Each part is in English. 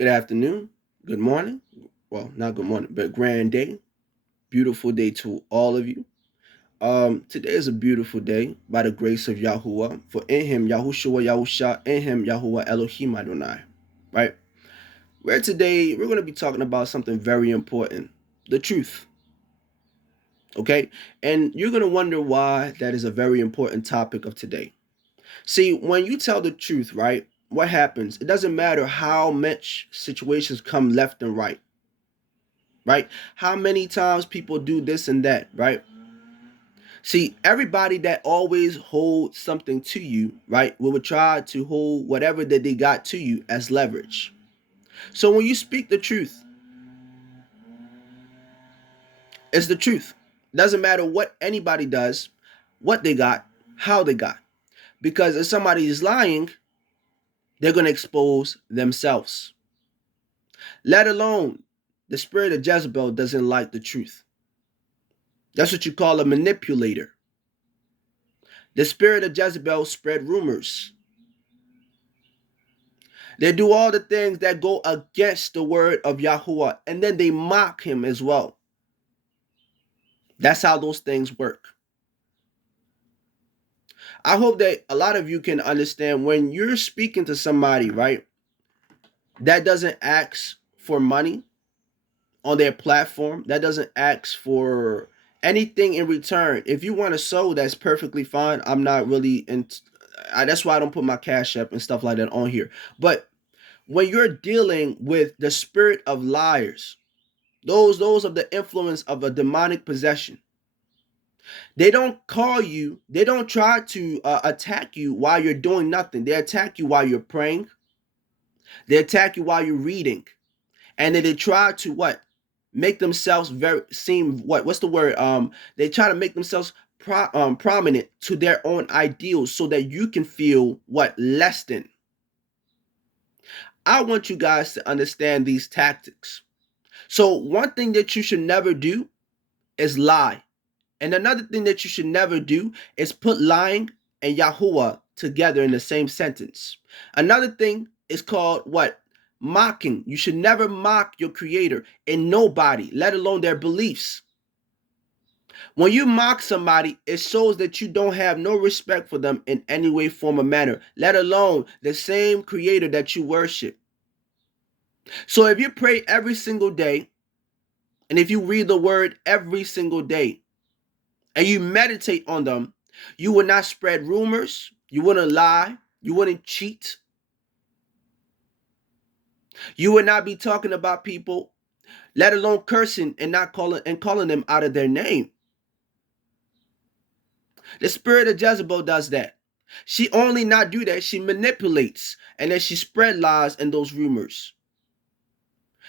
Good afternoon, good morning. Well, not good morning, but grand day. Beautiful day to all of you. Today is a beautiful day by the grace of Yahuwah. For in him, Yahushua Yahusha, in him, Yahuwah Elohim Adonai. Right? Where today we're going to be talking about something very important, the truth. Okay? And you're going to wonder why that is a very important topic of today. See, when you tell the truth, right, what happens? It doesn't matter how much situations come left and right? How many times people do this and that, right? See, everybody that always holds something to you, right, will try to hold whatever that they got to you as leverage. So when you speak the truth, it's the truth. Doesn't matter what anybody does, what they got, how they got. Because if somebody is lying, they're going to expose themselves. Let alone the spirit of Jezebel doesn't like the truth. That's what you call a manipulator. The spirit of Jezebel spread rumors. They do all the things that go against the word of Yahuwah, and then they mock him as well. That's how those things work. I hope that a lot of you can understand when you're speaking to somebody, right, that doesn't ask for money on their platform, that doesn't ask for anything in return. If you want to sow, that's perfectly fine. I'm not really in. That's why I don't put my cash app and stuff like that on here. But when you're dealing with the spirit of liars, those of the influence of a demonic possession, they don't call you, they don't try to attack you while you're doing nothing. They attack you while you're praying, they attack you while you're reading, and then they try to what, make themselves very seem what's the word, they try to make themselves prominent to their own ideals so that you can feel what, less than. I want you guys to understand these tactics. So one thing that you should never do is lie. And another thing that you should never do is put lying and Yahuwah together in the same sentence. Another thing is called what? Mocking. You should never mock your creator and nobody, let alone their beliefs. When you mock somebody, it shows that you don't have no respect for them in any way, form, or manner, let alone the same creator that you worship. So if you pray every single day, and if you read the word every single day, and you meditate on them, you will not spread rumors, you wouldn't lie, you wouldn't cheat, you would not be talking about people, let alone cursing and not calling them out of their name. The spirit of Jezebel does that. She only not do that, she manipulates, and then she spread lies and those rumors.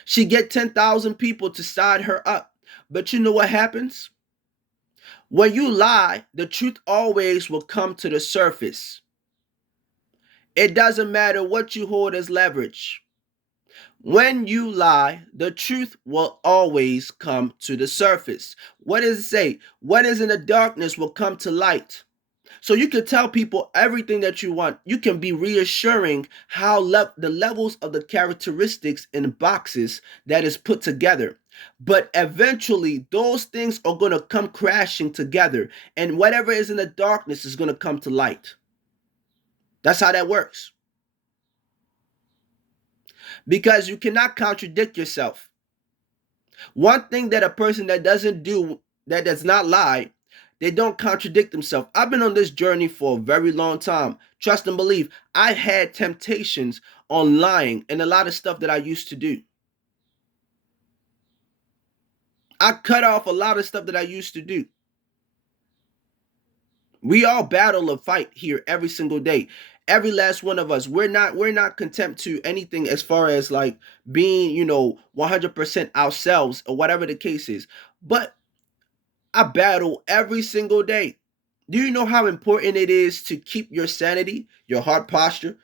She get 10,000 people to side her up. But you know what happens? When you lie, the truth always will come to the surface. It doesn't matter what you hold as leverage. When you lie, the truth will always come to the surface. What does it say? What is in the darkness will come to light. So you can tell people everything that you want. You can be reassuring how the levels of the characteristics in boxes that is put together. But eventually, those things are going to come crashing together. And whatever is in the darkness is going to come to light. That's how that works. Because you cannot contradict yourself. One thing that a person that doesn't do, that does not lie, they don't contradict themselves. I've been on this journey for a very long time. Trust and believe. I had temptations on lying and a lot of stuff that I used to do. I cut off a lot of stuff that I used to do. We all battle a fight here every single day. Every last one of us. We're not content to anything as far as like being, 100% ourselves or whatever the case is. But I battle every single day. Do you know how important it is to keep your sanity, your heart posture?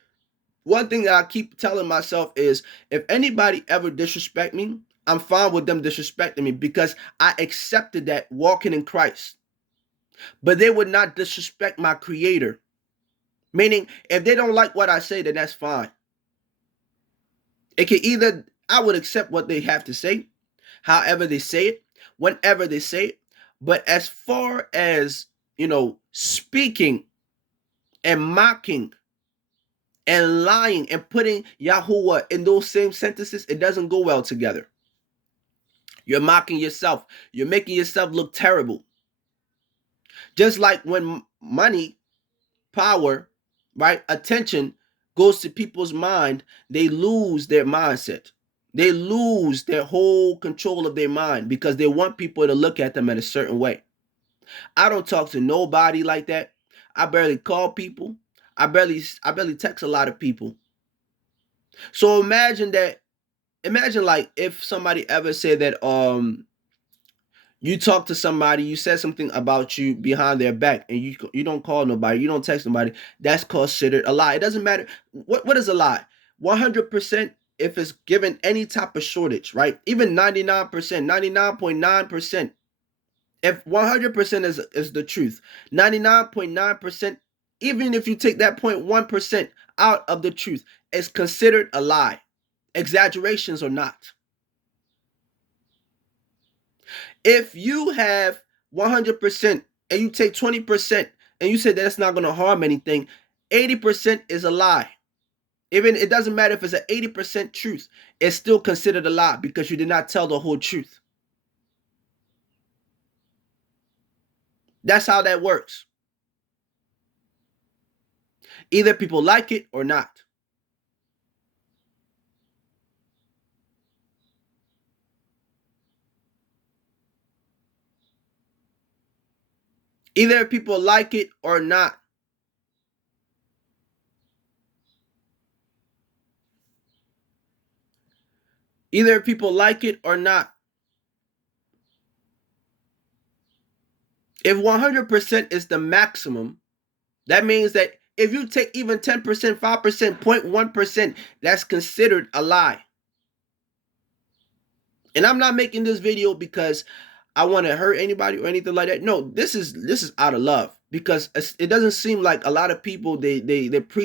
One thing that I keep telling myself is if anybody ever disrespect me, I'm fine with them disrespecting me because I accepted that walking in Christ. But they would not disrespect my creator. Meaning, if they don't like what I say, then that's fine. It can either, I would accept what they have to say, however they say it, whenever they say it. But as far as, speaking and mocking and lying and putting Yahuwah in those same sentences, it doesn't go well together. You're mocking yourself. You're making yourself look terrible. Just like when money, power, right, attention goes to people's mind, they lose their mindset. They lose their whole control of their mind because they want people to look at them in a certain way. I don't talk to nobody like that. I barely call people. I barely text a lot of people. So imagine like if somebody ever said that you talk to somebody, you said something about you behind their back, and you don't call nobody, you don't text nobody. That's considered a lie. It doesn't matter what is a lie. 100%, if it's given any type of shortage, right? Even 99%, 99.9%. If 100% is the truth, 99.9%, even if you take that 0.1% out of the truth, it's considered a lie. Exaggerations or not. If you have 100% and you take 20% and you say that's not going to harm anything, 80% is a lie. Even it doesn't matter if it's an 80% truth, it's still considered a lie because you did not tell the whole truth. That's how that works. Either people like it or not. Either people like it or not. Either people like it or not. If 100% is the maximum, that means that if you take even 10%, 5%, 0.1%, that's considered a lie. And I'm not making this video because I want to hurt anybody or anything like that. No, this is out of love, because it doesn't seem like a lot of people they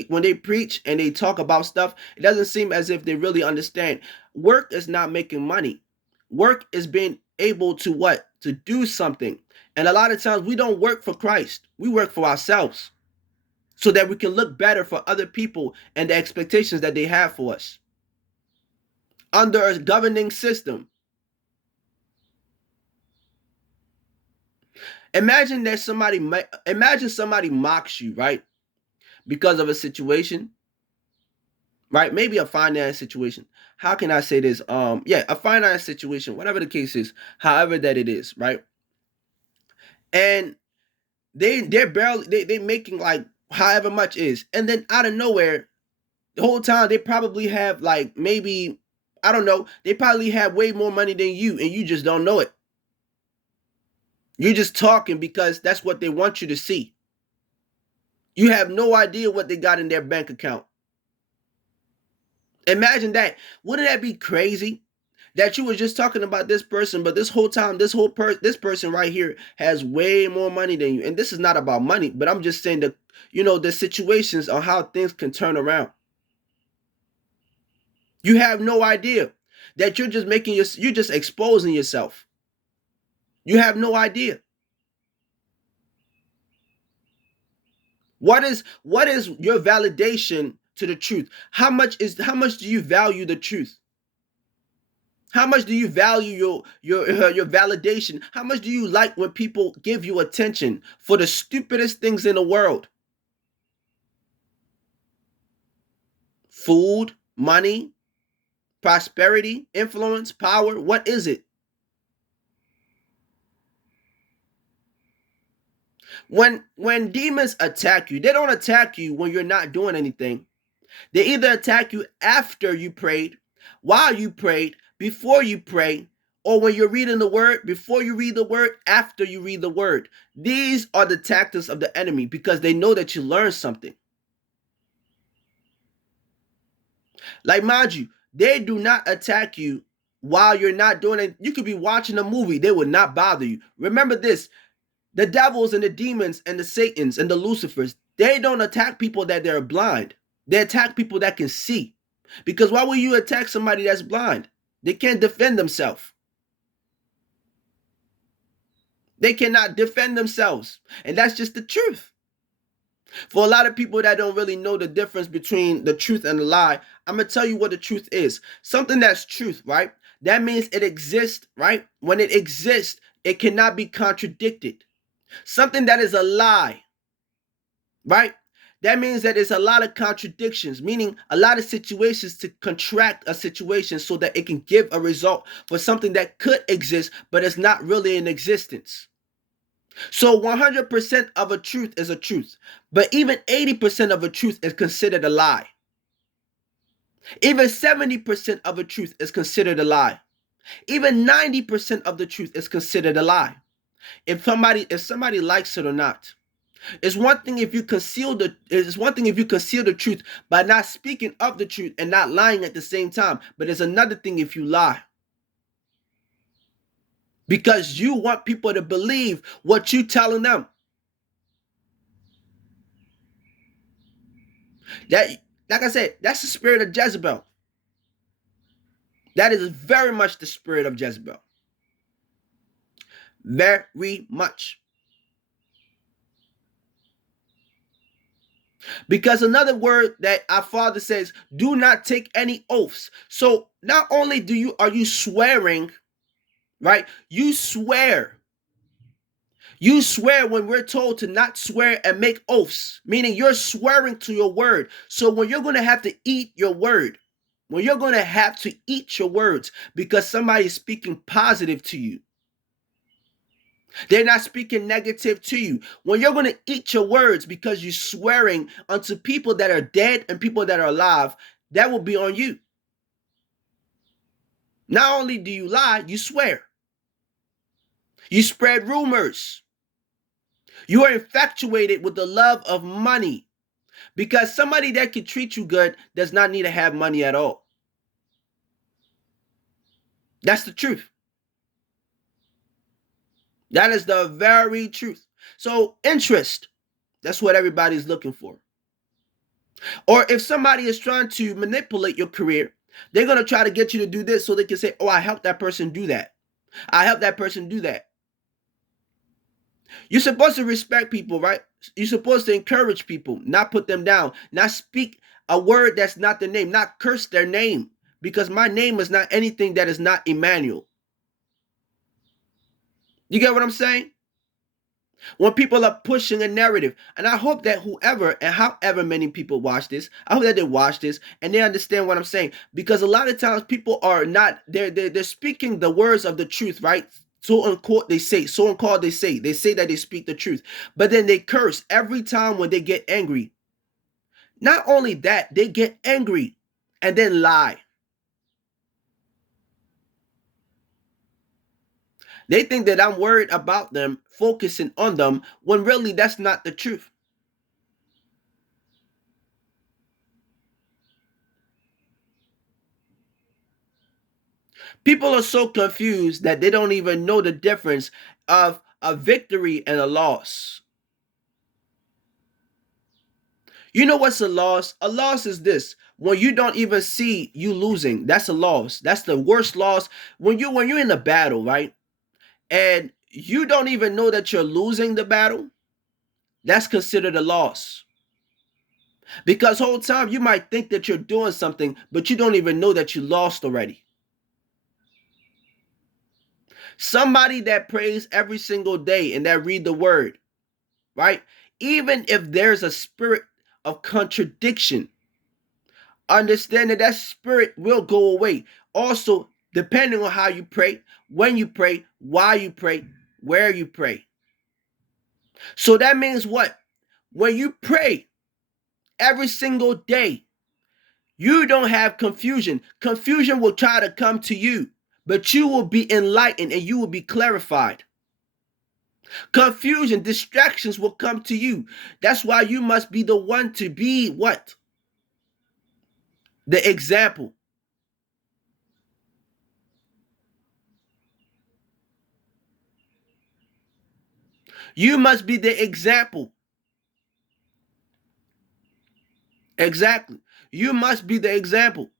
when they preach and they talk about stuff, it doesn't seem as if they really understand. Work is not making money. Work is being able to what? To do something. And a lot of times we don't work for Christ. We work for ourselves so that we can look better for other people and the expectations that they have for us under a governing system. Imagine somebody mocks you, right? Because of a situation, right? Maybe a finance situation. How can I say this? A finance situation, whatever the case is, however that it is, right? And they're barely they making like however much is, and then out of nowhere, the whole time they probably have like maybe, I don't know, they probably have way more money than you, and you just don't know it. You're just talking because that's what they want you to see. You have no idea what they got in their bank account. Imagine that. Wouldn't that be crazy? That you were just talking about this person, but this whole time, this person right here has way more money than you. And this is not about money, but I'm just saying that, the situations on how things can turn around. You have no idea that you're just exposing yourself. You have no idea. What is your validation to the truth? How much do you value the truth? How much do you value your validation? How much do you like when people give you attention for the stupidest things in the world? Food, money, prosperity, influence, power. What is it? When demons attack you, they don't attack you when you're not doing anything. They either attack you after you prayed, while you prayed, before you pray, or when you're reading the word, before you read the word, after you read the word. These are the tactics of the enemy because they know that you learned something. Like, mind you, they do not attack you while you're not doing it. You could be watching a movie, they would not bother you. Remember this, the devils and the demons and the Satans and the Lucifers, they don't attack people that they're blind. They attack people that can see. Because why would you attack somebody that's blind? They can't defend themselves. They cannot defend themselves. And that's just the truth. For a lot of people that don't really know the difference between the truth and the lie, I'm going to tell you what the truth is. Something that's truth, right? That means it exists, right? When it exists, it cannot be contradicted. Something that is a lie, right? That means that there's a lot of contradictions, meaning a lot of situations to contract a situation so that it can give a result for something that could exist, but it's not really in existence. So 100% of a truth is a truth, but even 80% of a truth is considered a lie. Even 70% of a truth is considered a lie. Even 90% of the truth is considered a lie. If somebody likes it or not. It's one thing if you conceal the truth by not speaking of the truth and not lying at the same time, but it's another thing if you lie. Because you want people to believe what you're telling them. That, like I said, that's the spirit of Jezebel. That is very much the spirit of Jezebel. Very much. Because another word that our Father says, do not take any oaths. So not only are you swearing, right? You swear. You swear when we're told to not swear and make oaths, meaning you're swearing to your word. So when you're going to have to eat your word, when you're going to have to eat your words because somebody's speaking positive to you, they're not speaking negative to you. When you're going to eat your words because you're swearing unto people that are dead and people that are alive, that will be on you. Not only do you lie, you swear. You spread rumors. You are infatuated with the love of money because somebody that can treat you good does not need to have money at all. That's the truth. That is the very truth. So interest, that's what everybody's looking for. Or if somebody is trying to manipulate your career, they're going to try to get you to do this so they can say, oh, I helped that person do that. I helped that person do that. You're supposed to respect people, right? You're supposed to encourage people, not put them down, not speak a word that's not their name, not curse their name, because my name is not anything that is not Emmanuel. You get what I'm saying? When people are pushing a narrative, and I hope that whoever and however many people watch this, I hope that they watch this and they understand what I'm saying, because a lot of times people are not, they're speaking the words of the truth, right? So unquote, they say that they speak the truth, but then they curse every time when they get angry. Not only that, they get angry and then lie. They think that I'm worried about them, focusing on them, when really that's not the truth. People are so confused that they don't even know the difference of a victory and a loss. You know what's a loss? A loss is this: when you don't even see you losing, that's a loss. That's the worst loss. When you're in a battle, right? And you don't even know that you're losing the battle, that's considered a loss. Because whole time you might think that you're doing something, but you don't even know that you lost already. Somebody that prays every single day and that read the word, right? Even if there's a spirit of contradiction, understand that that spirit will go away. Also, depending on how you pray, when you pray, why you pray, where you pray. So that means what? When you pray every single day, you don't have confusion. Confusion will try to come to you, but you will be enlightened and you will be clarified. Confusion, distractions will come to you. That's why you must be the one to be what? The example. You must be the example. Exactly. You must be the example.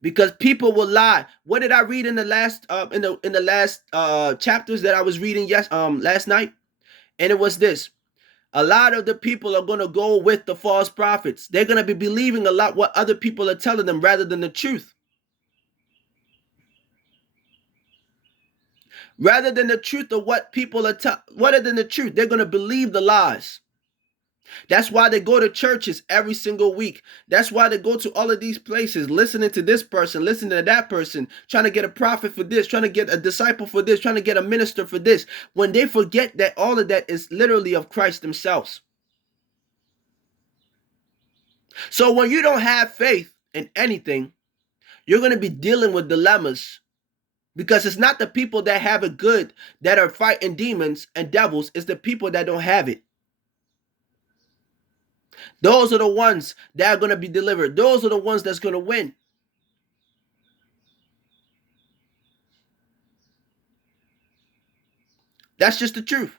because people will lie. What did I read in the last chapters that I was reading last night? And it was this: a lot of the people are going to go with the false prophets. They're going to be believing a lot what other people are telling them rather than the truth. Rather than the truth of what people are rather than the truth, they're going to believe the lies. That's why they go to churches every single week. That's why they go to all of these places, listening to this person, listening to that person, trying to get a prophet for this, trying to get a disciple for this, trying to get a minister for this, when they forget that all of that is literally of Christ themselves. So when you don't have faith in anything, you're going to be dealing with dilemmas, because it's not the people that have it good that are fighting demons and devils. It's the people that don't have it. Those are the ones that are going to be delivered. Those are the ones that's going to win. That's just the truth.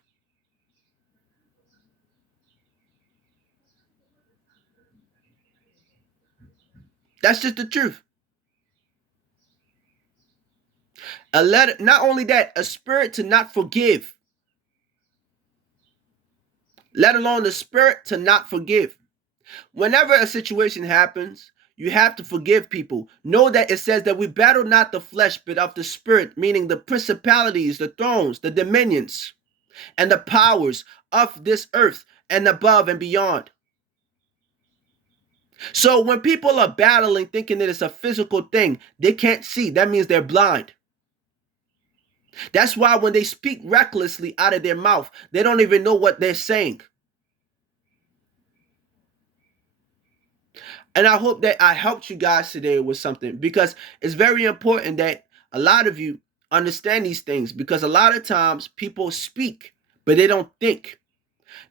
That's just the truth. Not only that, a spirit to not forgive, let alone the spirit to not forgive. Whenever a situation happens, you have to forgive people. Know that it says that we battle not the flesh, but of the spirit, meaning the principalities, the thrones, the dominions, and the powers of this earth and above and beyond. So when people are battling thinking that it's a physical thing, they can't see. That means they're blind. That's why when they speak recklessly out of their mouth, they don't even know what they're saying. And I hope that I helped you guys today with something, because it's very important that a lot of you understand these things, because a lot of times people speak, but they don't think.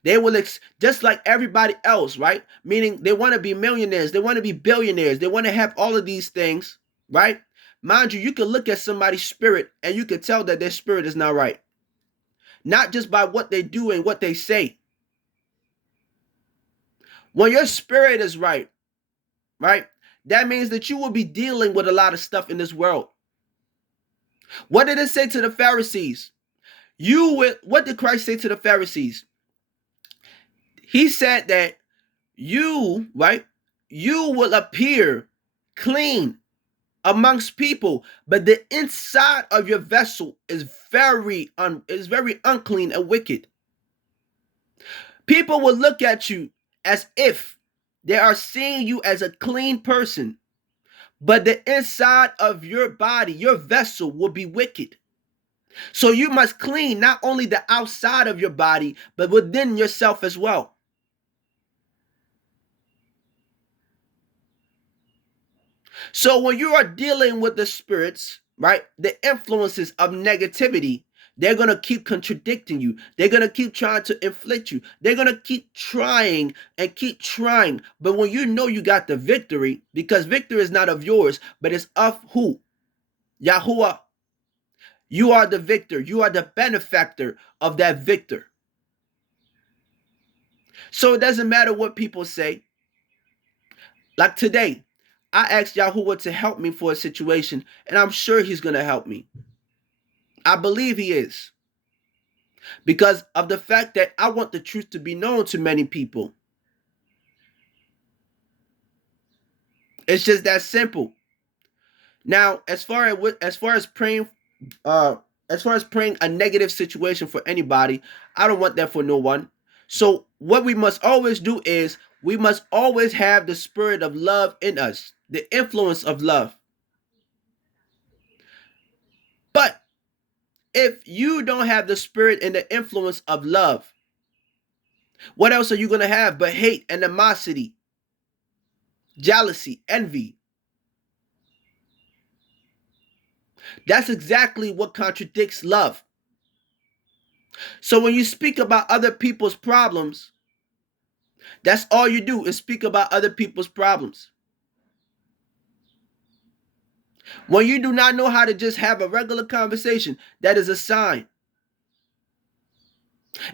They will, just like everybody else, right? Meaning they want to be millionaires, they want to be billionaires, they want to have all of these things, right? Mind you, you can look at somebody's spirit and you can tell that their spirit is not right. Not just by what they do and what they say. When your spirit is right, that means that you will be dealing with a lot of stuff in this world. What did it say to the Pharisees? What did Christ say to the Pharisees? He said that you will appear clean amongst people, but the inside of your vessel is very unclean and wicked. People will look at you as if they are seeing you as a clean person, but the inside of your body, your vessel, will be wicked. So you must clean not only the outside of your body, but within yourself as well. So when you are dealing with the spirits, right, the influences of negativity, they're going to keep contradicting you. They're going to keep trying to inflict you. They're going to keep trying and keep trying. But when you know you got the victory, because victory is not of yours, but it's of who? Yahuwah. You are the victor. You are the benefactor of that victor. So it doesn't matter what people say. Like today, I asked Yahuwah to help me for a situation, and I'm sure he's going to help me. I believe he is. Because of the fact that I want the truth to be known to many people. It's just that simple. Now, as far as praying a negative situation for anybody, I don't want that for no one. So what we must always do is we must always have the spirit of love in us, the influence of love. But if you don't have the spirit and the influence of love, what else are you going to have but hate, animosity, jealousy, envy? That's exactly what contradicts love. So when you speak about other people's problems, that's all you do is speak about other people's problems. When you do not know how to just have a regular conversation, that is a sign.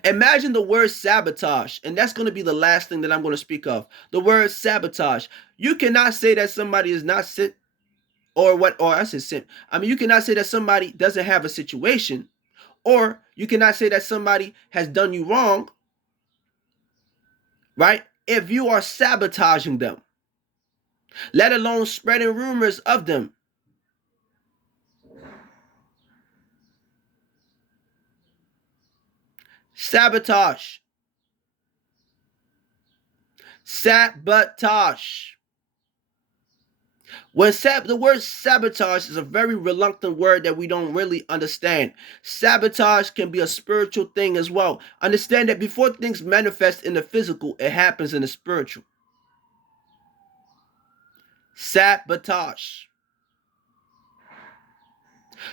Imagine the word sabotage, and that's going to be the last thing that I'm going to speak of. The word sabotage. You cannot say that somebody is not sick. or what, or I said sin. I mean, you cannot say that somebody doesn't have a situation, or you cannot say that somebody has done you wrong, right? If you are sabotaging them, let alone spreading rumors of them. Sabotage. Sabotage. The word sabotage is a very reluctant word that we don't really understand. Sabotage can be a spiritual thing as well. Understand that before things manifest in the physical, it happens in the spiritual. Sabotage.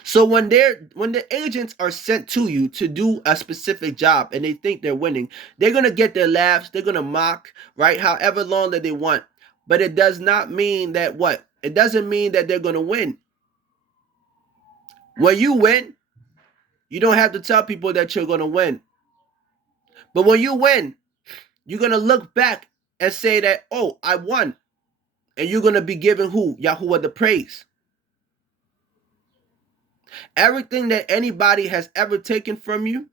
So when the agents are sent to you to do a specific job and they think they're winning, they're gonna get their laughs, they're gonna mock, right? However long that they want. But it does not mean that what? It doesn't mean that they're gonna win. When you win, you don't have to tell people that you're gonna win. But when you win, you're gonna look back and say that, oh, I won. And you're gonna be giving who? Yahuwah the praise. Everything that anybody has ever taken from you,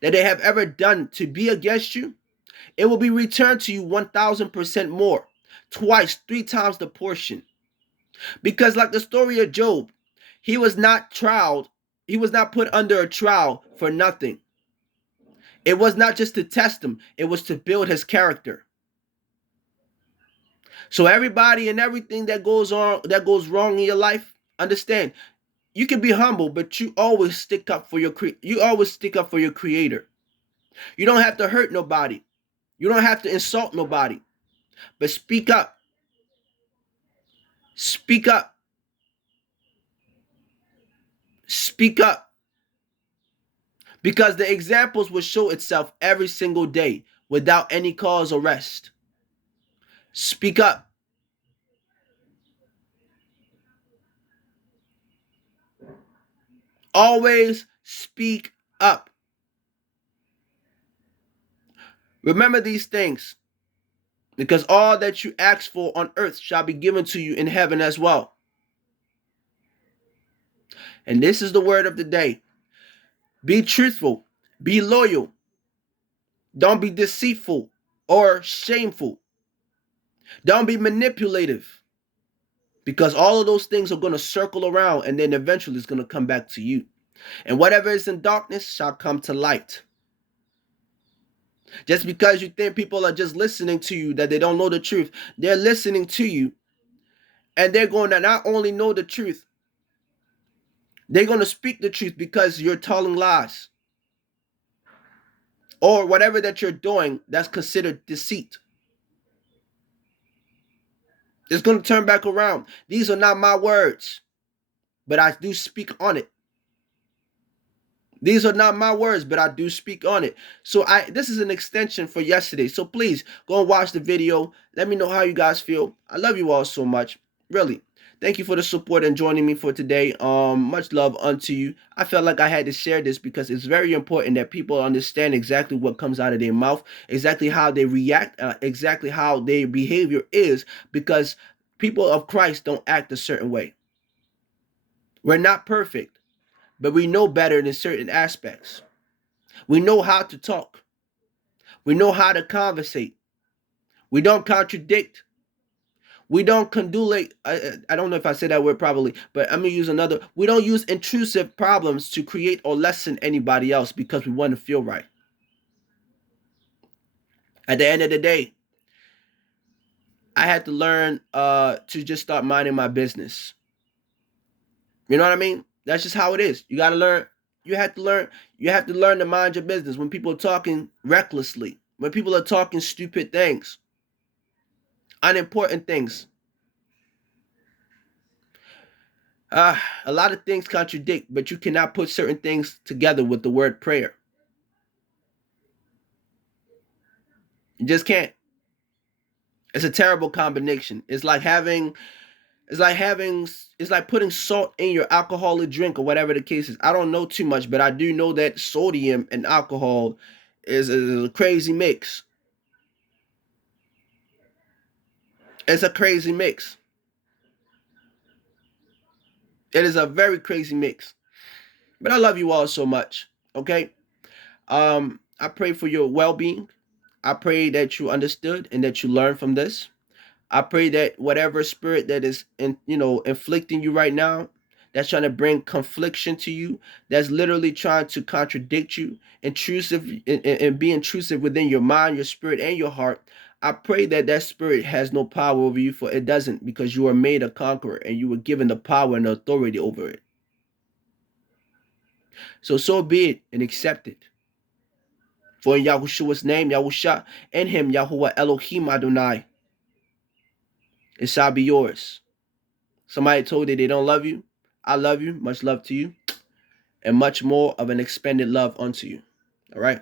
that they have ever done to be against you, it will be returned to you 1000% more, twice, 3 times the portion. Because like the story of Job, he was not put under a trial for nothing. It was not just to test him, it was to build his character. So everybody and everything that goes wrong in your life, understand, you can be humble, but you always stick up for your creator. You don't have to hurt nobody. You don't have to insult nobody. But speak up. Speak up. Speak up. Because the examples will show itself every single day without any cause or rest. Speak up. Always speak up. Remember these things, because all that you ask for on earth shall be given to you in heaven as well. And this is the word of the day. Be truthful. Be loyal. Don't be deceitful or shameful. Don't be manipulative. Because all of those things are going to circle around and then eventually it's going to come back to you. And whatever is in darkness shall come to light. Just because you think people are just listening to you, that they don't know the truth, they're listening to you and they're going to not only know the truth, they're going to speak the truth because you're telling lies. Or whatever that you're doing that's considered deceit. It's going to turn back around. These are not my words, but I do speak on it. These are not my words, but I do speak on it. So this is an extension for yesterday. So please go and watch the video. Let me know how you guys feel. I love you all so much. Really. Thank you for the support and joining me for today. Much love unto you. I felt like I had to share this because it's very important that people understand exactly what comes out of their mouth, exactly how they react, exactly how their behavior is, because people of Christ don't act a certain way. We're not perfect, but we know better in certain aspects. We know how to talk. We know how to conversate. We don't contradict. We don't condulate. I don't know if I said that word properly, but I'm going to use another. We don't use intrusive problems to create or lessen anybody else because we want to feel right. At the end of the day, I had to learn to just start minding my business. You know what I mean? That's just how it is. You got to learn. You have to learn to mind your business when people are talking recklessly, when people are talking stupid things, unimportant things. A lot of things contradict, but you cannot put certain things together with the word prayer. You just can't. It's a terrible combination. It's like putting salt in your alcoholic drink or whatever the case is. I don't know too much, but I do know that sodium and alcohol is a crazy mix. It's a crazy mix. It is a very crazy mix. But I love you all so much. Okay. I pray for your well-being. I pray that you understood and that you learned from this. I pray that whatever spirit that is inflicting you right now, that's trying to bring confliction to you, that's literally trying to contradict you, intrusive and be intrusive within your mind, your spirit, and your heart. I pray that that spirit has no power over you, for it doesn't, because you are made a conqueror and you were given the power and the authority over it. So be it and accept it. For in Yahushua's name, Yahusha, and him, Yahuwah Elohim Adonai, it shall be yours. Somebody told you they don't love you. I love you. Much love to you. And much more of an expanded love unto you. All right.